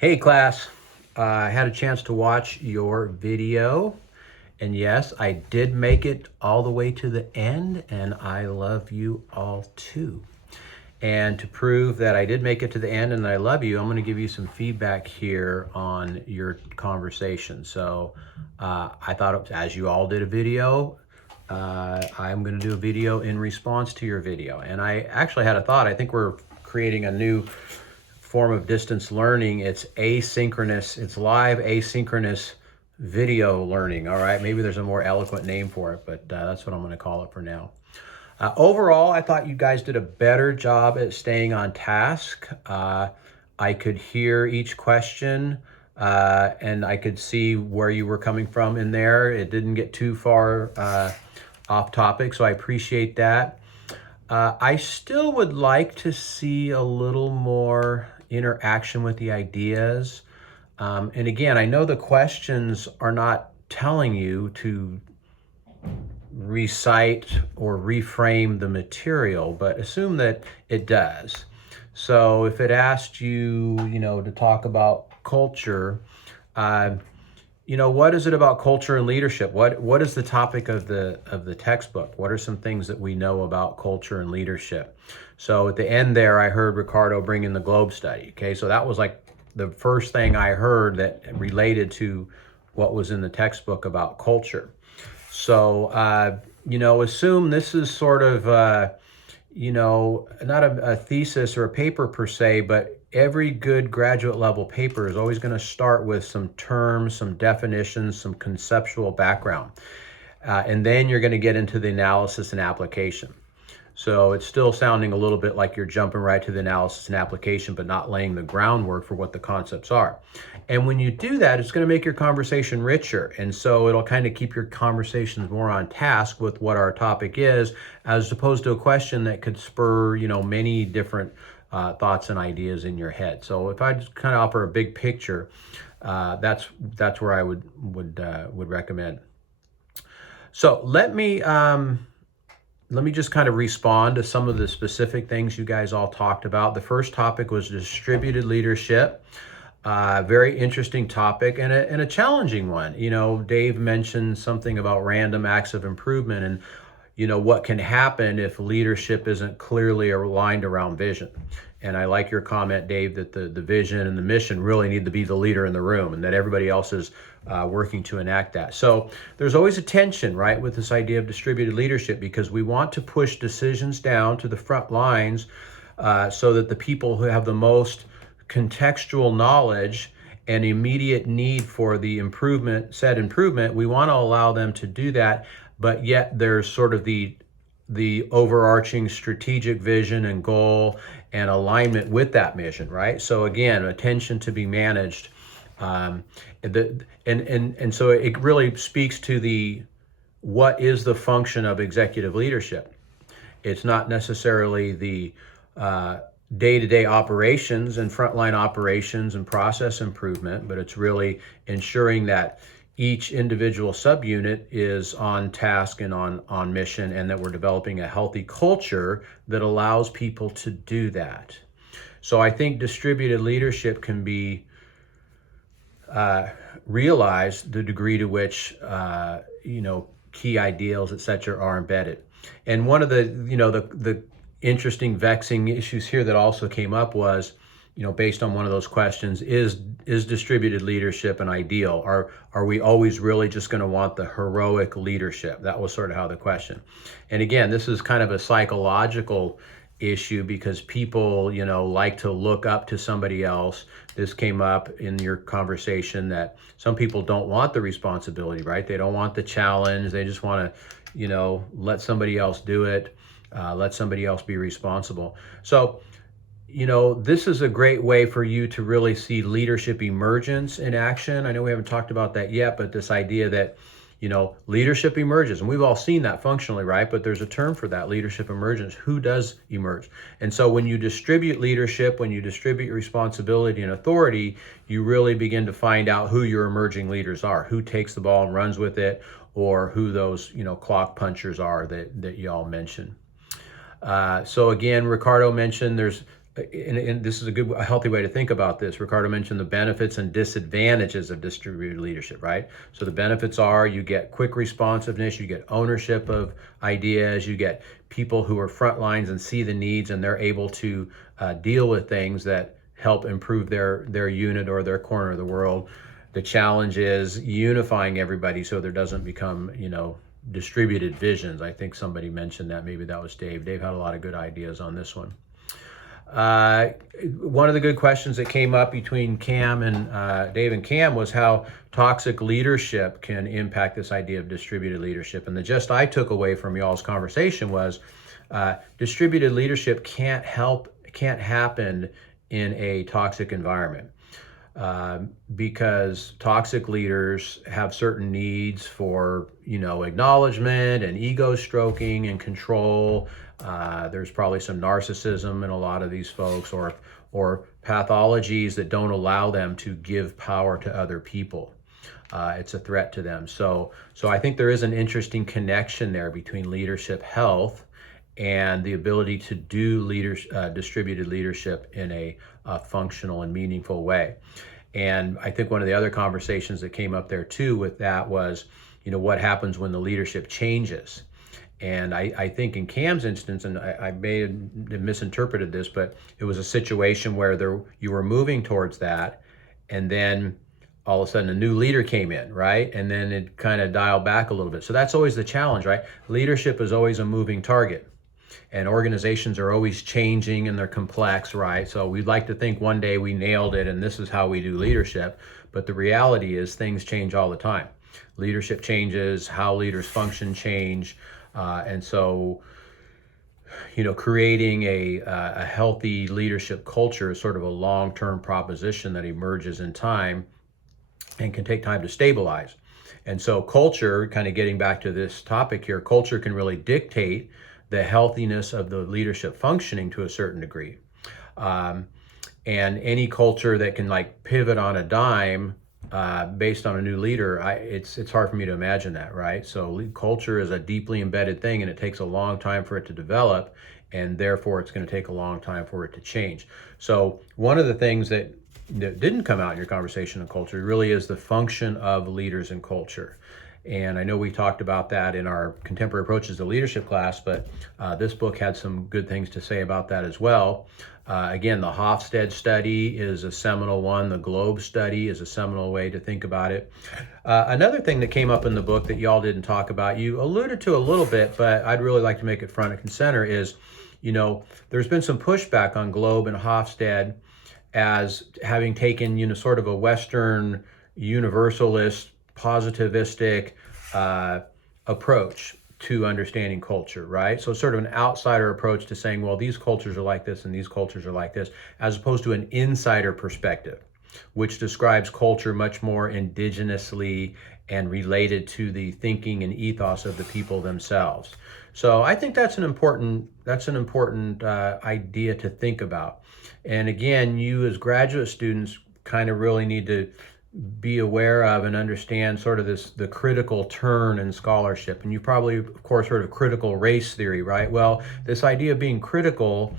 Hey class, I had a chance to watch your video, and yes, I did make it all the way to the end, and I love you all too. And to prove that I did make it to the end and I love you, I'm going to give you some feedback here on your conversation. So I thought, as you all did a video, I'm going to do a video in response to your video. And I actually had a thought. I think we're creating a new form of distance learning. It's asynchronous, it's live asynchronous video learning. All right, maybe there's a more eloquent name for it, but that's what I'm going to call it for now. Overall, I thought you guys did a better job at staying on task. I could hear each question and I could see where you were coming from in there. It didn't get too far off topic, so I appreciate that. I still would like to see a little more interaction with the ideas. And again, I know the questions are not telling you to recite or reframe the material, but assume that it does. So if it asked you, to talk about culture, what is it about culture and leadership? What is the topic of the textbook? What are some things that we know about culture and leadership? So at the end there, I heard Ricardo bring in the globe study. Okay, so that was like the first thing I heard that related to what was in the textbook about culture. So, assume this is sort of, not a thesis or a paper per se, but every good graduate level paper is always going to start with some terms, some definitions, some conceptual background. And then you're going to get into the analysis and application. So it's still sounding a little bit like you're jumping right to the analysis and application, but not laying the groundwork for what the concepts are. And when you do that, it's going to make your conversation richer. And so it'll kind of keep your conversations more on task with what our topic is, as opposed to a question that could spur, many different thoughts and ideas in your head. So if I just kind of offer a big picture, that's where I would recommend. So let me just kind of respond to some of the specific things you guys all talked about. The first topic was distributed leadership. Very interesting topic and a challenging one. Dave mentioned something about random acts of improvement and, what can happen if leadership isn't clearly aligned around vision. And I like your comment, Dave, that the vision and the mission really need to be the leader in the room and that everybody else is working to enact that. So there's always a tension, right, with this idea of distributed leadership, because we want to push decisions down to the front lines so that the people who have the most contextual knowledge and immediate need for the improvement, we want to allow them to do that, but yet there's sort of the overarching strategic vision and goal and alignment with that mission, right? So again, attention to be managed. And so it really speaks to what is the function of executive leadership. It's not necessarily the day-to-day operations and frontline operations and process improvement, but it's really ensuring that each individual subunit is on task and on mission, and that we're developing a healthy culture that allows people to do that. So I think distributed leadership can be realized the degree to which key ideals, et cetera, are embedded. And one of the interesting, vexing issues here that also came up was, based on one of those questions, is distributed leadership an ideal? Are we always really just going to want the heroic leadership? That was sort of how the question. And again, this is kind of a psychological issue because people, like to look up to somebody else. This came up in your conversation that some people don't want the responsibility, right? They don't want the challenge. They just want to, let somebody else do it. Let somebody else be responsible. So, this is a great way for you to really see leadership emergence in action. I know we haven't talked about that yet, but this idea that, leadership emerges, and we've all seen that functionally, right? But there's a term for that, leadership emergence. Who does emerge? And so when you distribute leadership, when you distribute responsibility and authority, you really begin to find out who your emerging leaders are, who takes the ball and runs with it, or who those, clock punchers are that you all mentioned. So again, Ricardo mentioned there's and this is a healthy way to think about this. Ricardo mentioned the benefits and disadvantages of distributed leadership, right? So the benefits are you get quick responsiveness, you get ownership of ideas, you get people who are front lines and see the needs, and they're able to deal with things that help improve their unit or their corner of the world. The challenge is unifying everybody so there doesn't become, distributed visions. I think somebody mentioned that. Maybe that was Dave. Dave had a lot of good ideas on this one. Uh, One of the good questions that came up between Cam and Dave and Cam was how toxic leadership can impact this idea of distributed leadership. And the gist I took away from y'all's conversation was distributed leadership can't happen in a toxic environment. Because toxic leaders have certain needs for, acknowledgement and ego stroking and control. There's probably some narcissism in a lot of these folks, or pathologies that don't allow them to give power to other people. It's a threat to them. So I think there is an interesting connection there between leadership health and the ability to do distributed leadership in a functional and meaningful way. And I think one of the other conversations that came up there too with that was, what happens when the leadership changes? And I think in Cam's instance, and I may have misinterpreted this, but it was a situation where you were moving towards that, and then all of a sudden a new leader came in, right? And then it kind of dialed back a little bit. So that's always the challenge, right? Leadership is always a moving target. And organizations are always changing and they're complex, right? So we'd like to think one day we nailed it and this is how we do leadership. But the reality is things change all the time. Leadership changes, how leaders function change. And so, creating a healthy leadership culture is sort of a long-term proposition that emerges in time and can take time to stabilize. And so culture, kind of getting back to this topic here, culture can really dictate the healthiness of the leadership functioning to a certain degree. And any culture that can pivot on a dime based on a new leader, it's hard for me to imagine that, right? So culture is a deeply embedded thing and it takes a long time for it to develop, and therefore it's going to take a long time for it to change. So one of the things that didn't come out in your conversation on culture really is the function of leaders in culture. And I know we talked about that in our Contemporary Approaches to Leadership class, but this book had some good things to say about that as well. Again, the Hofstede study is a seminal one. The Globe study is a seminal way to think about it. Another thing that came up in the book that y'all didn't talk about, you alluded to a little bit, but I'd really like to make it front and center, is, there's been some pushback on Globe and Hofstede as having taken, sort of a Western universalist, positivistic approach to understanding culture, right? So sort of an outsider approach to saying, well, these cultures are like this and these cultures are like this, as opposed to an insider perspective, which describes culture much more indigenously and related to the thinking and ethos of the people themselves. So I think that's an important idea to think about. And again, you as graduate students kind of really need to be aware of and understand sort of the critical turn in scholarship. And you probably, of course, heard of critical race theory, right? Well, this idea of being critical,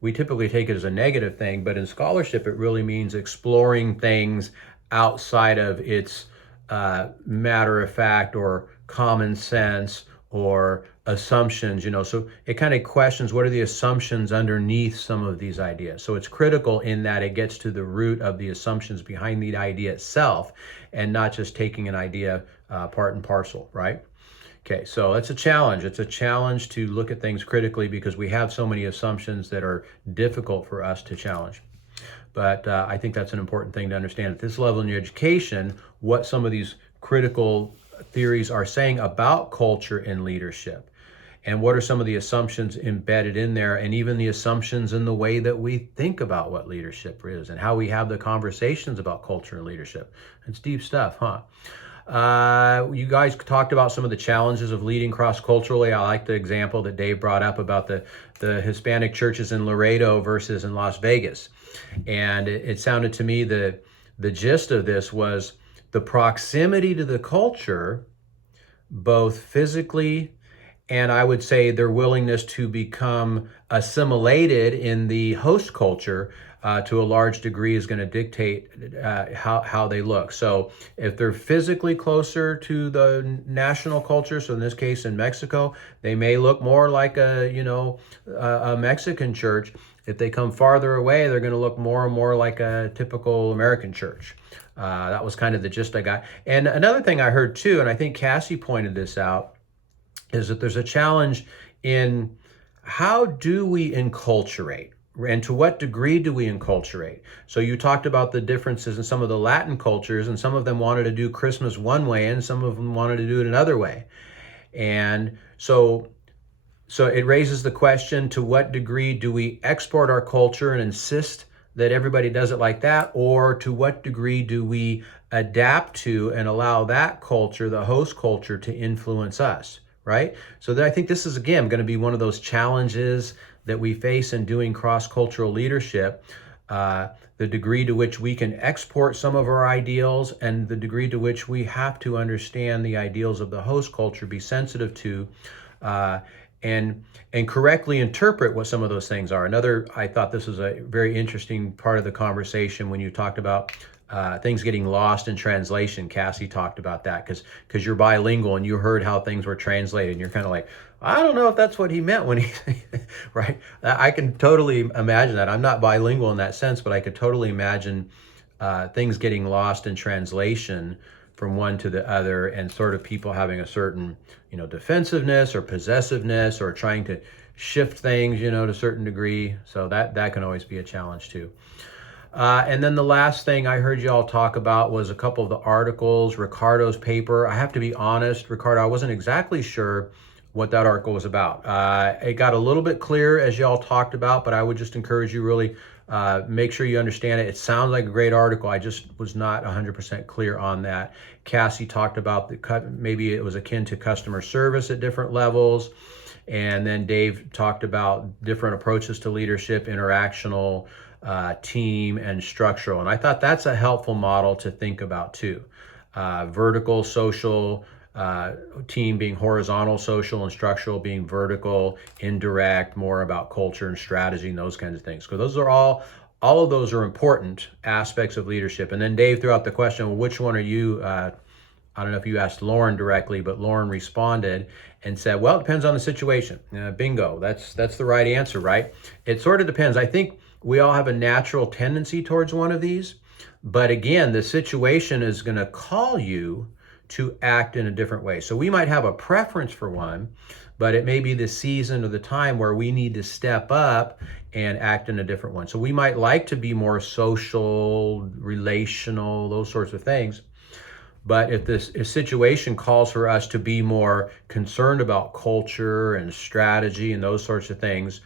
we typically take it as a negative thing, but in scholarship, it really means exploring things outside of its matter of fact or common sense or assumptions, so it kind of questions what are the assumptions underneath some of these ideas. So it's critical in that it gets to the root of the assumptions behind the idea itself and not just taking an idea part and parcel, right? Okay, so that's a challenge. It's a challenge to look at things critically because we have so many assumptions that are difficult for us to challenge. But I think that's an important thing to understand at this level in your education, what some of these critical theories are saying about culture and leadership. And what are some of the assumptions embedded in there, and even the assumptions in the way that we think about what leadership is and how we have the conversations about culture and leadership. It's deep stuff, huh? You guys talked about some of the challenges of leading cross-culturally. I like the example that Dave brought up about the Hispanic churches in Laredo versus in Las Vegas. And it sounded to me the gist of this was the proximity to the culture, both physically and I would say their willingness to become assimilated in the host culture to a large degree is going to dictate how they look. So if they're physically closer to the national culture, so in this case in Mexico, they may look more like a Mexican church. If they come farther away, they're going to look more and more like a typical American church. That was kind of the gist I got. And another thing I heard too, and I think Cassie pointed this out, is that there's a challenge in how do we enculturate, and to what degree do we enculturate? So you talked about the differences in some of the Latin cultures, and some of them wanted to do Christmas one way and some of them wanted to do it another way. And so it raises the question, to what degree do we export our culture and insist that everybody does it like that, or to what degree do we adapt to and allow that culture, the host culture, to influence us, right? So I think this is, again, going to be one of those challenges that we face in doing cross-cultural leadership, the degree to which we can export some of our ideals and the degree to which we have to understand the ideals of the host culture, be sensitive to, and correctly interpret what some of those things are. I thought this was a very interesting part of the conversation when you talked about things getting lost in translation. Cassie talked about that because you're bilingual and you heard how things were translated and you're kind of like, I don't know if that's what he meant when he, right? I can totally imagine that. I'm not bilingual in that sense, but I could totally imagine things getting lost in translation from one to the other, and sort of people having a certain, defensiveness or possessiveness or trying to shift things, to a certain degree. So that can always be a challenge too. And then the last thing I heard y'all talk about was a couple of the articles, Ricardo's paper. I have to be honest, Ricardo, I wasn't exactly sure what that article was about. It got a little bit clear as y'all talked about, but I would just encourage you really make sure you understand it. It sounds like a great article. I just was not 100% clear on that. Cassie talked about maybe it was akin to customer service at different levels. And then Dave talked about different approaches to leadership, interactional, team, and structural. And I thought that's a helpful model to think about too. Vertical, social, team being horizontal, social, and structural being vertical, indirect, more about culture and strategy and those kinds of things. Because those are all of those are important aspects of leadership. And then Dave threw out the question, well, which one are you? I don't know if you asked Lauren directly, but Lauren responded and said, well, it depends on the situation. Bingo, that's the right answer, right? It sort of depends. I think we all have a natural tendency towards one of these, but again, the situation is going to call you to act in a different way. So we might have a preference for one, but it may be the season or the time where we need to step up and act in a different one. So we might like to be more social, relational, those sorts of things. But if this situation calls for us to be more concerned about culture and strategy and those sorts of things,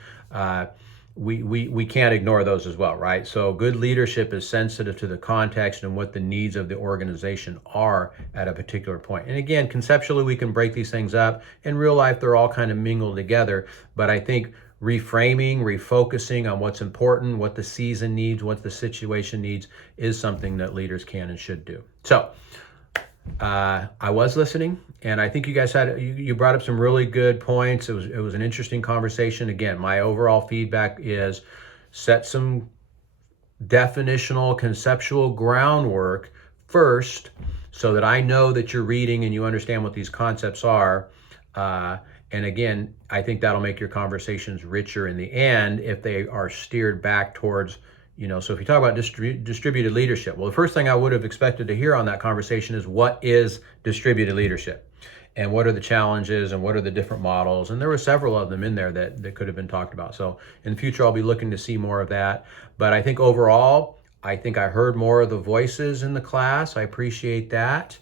we can't ignore those as well, right? So good leadership is sensitive to the context and what the needs of the organization are at a particular point. And again, conceptually, we can break these things up. In real life, they're all kind of mingled together. But I think reframing, refocusing on what's important, what the season needs, what the situation needs is something that leaders can and should do. So I was listening, and I think you guys you brought up some really good points. It was an interesting conversation. Again, my overall feedback is set some definitional, conceptual groundwork first, so that I know that you're reading and you understand what these concepts are. And again, I think that'll make your conversations richer in the end if they are steered back towards, so if you talk about distributed leadership, well, the first thing I would have expected to hear on that conversation is what is distributed leadership and what are the challenges and what are the different models? And there were several of them in there that could have been talked about. So in the future, I'll be looking to see more of that. But I think overall, I heard more of the voices in the class. I appreciate that.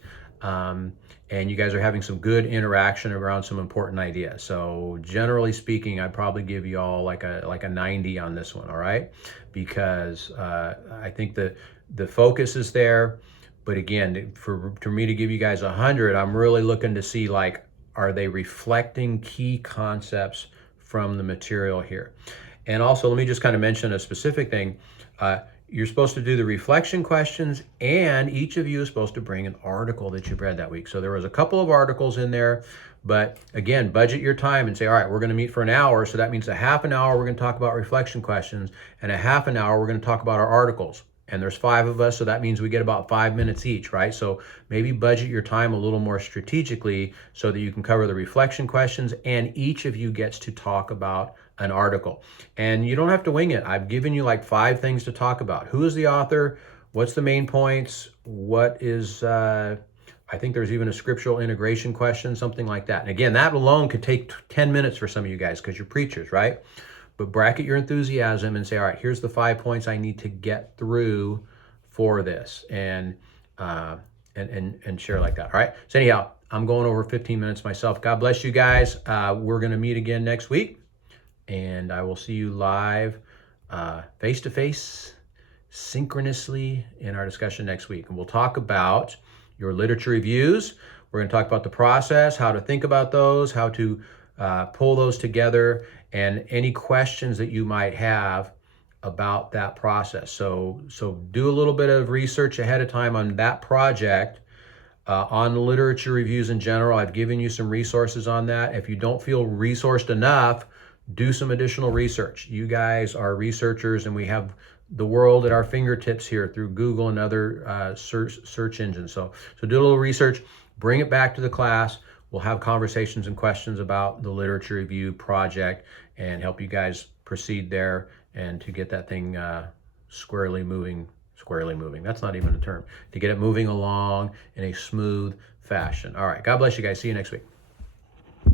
And you guys are having some good interaction around some important ideas. So generally speaking, I'd probably give you all like a 90 on this one, all right? Because I think the focus is there. But again, for me to give you guys 100, I'm really looking to see, are they reflecting key concepts from the material here? And also, let me just kind of mention a specific thing. You're supposed to do the reflection questions, and each of you is supposed to bring an article that you've read that week. So there was a couple of articles in there, But again, budget your time and say, all right, we're going to meet for an hour. So that means a half an hour, we're going to talk about reflection questions, and a half an hour, we're going to talk about our articles. And there's 5 of us, so that means we get about 5 minutes each, right? So maybe budget your time a little more strategically so that you can cover the reflection questions and each of you gets to talk about an article. And you don't have to wing it. I've given you like 5 things to talk about. Who is the author? What's the main points? What is, I think there's even a scriptural integration question, something like that. And again, that alone could take 10 minutes for some of you guys because you're preachers, right? But bracket your enthusiasm and say, all right, here's the 5 points I need to get through for this, and share like that. All right. So anyhow, I'm going over 15 minutes myself. God bless you guys. We're going to meet again next week, and I will see you live, face to face, synchronously in our discussion next week. And we'll talk about your literature reviews. We're going to talk about the process, how to think about those, how to pull those together, and any questions that you might have about that process. So do a little bit of research ahead of time on that project, on literature reviews in general. I've given you some resources on that. If you don't feel resourced enough, do some additional research. You guys are researchers, and we have the world at our fingertips here through Google and other search engines. So do a little research, bring it back to the class. We'll have conversations and questions about the literature review project and help you guys proceed there and to get that thing squarely moving. That's not even a term. To get it moving along in a smooth fashion. All right. God bless you guys. See you next week.